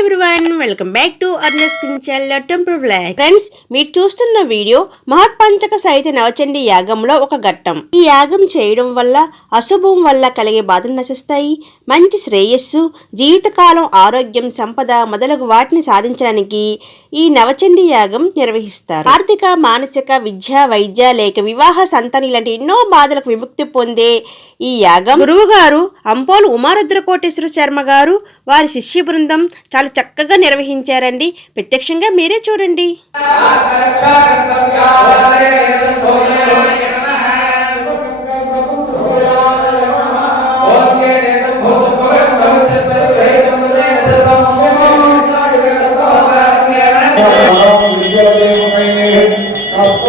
Everyone welcome back to అర్నెస్ కించల్ temple black friends మీరు చూస్తున్న వీడియో మహత్పంచక సహిత నవచండి యాగంలో ఒక ఘట్టం. ఈ యాగం చేయడం వల్ల అశుభం వల్ల కలిగే బాధలు నశిస్తాయి. మంచి శ్రేయస్సు జీవితకాలం ఆరోగ్యం సంపద మొదలగు వాటిని సాధించడానికి ఈ నవచండి యాగం నిర్వహిస్తారు. ఆర్థిక మానసిక విద్య వైద్య లేక వివాహ సంతానం ఇలాంటి ఎన్నో బాధలకు విముక్తి పొందే ఈ యాగం గురువు గారు అంపోలు ఉమారుద్ర కోటేశ్వర శర్మ గారు వారి శిష్య బృందం చాలా చక్కగా నిర్వహించారండి. ప్రత్యక్షంగా మీరే చూడండి.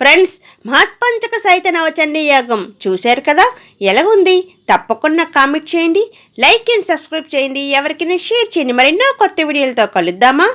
ఫ్రెండ్స్ మహత్పంచక సైత నవచండీ యాగం చూశారు కదా? ఎలా ఉంది? తప్పకుండా కామెంట్ చేయండి. లైక్ అండ్ సబ్స్క్రైబ్ చేయండి. ఎవరికైనా షేర్ చేయండి. మరెన్నో కొత్త వీడియోలతో కలుద్దామా?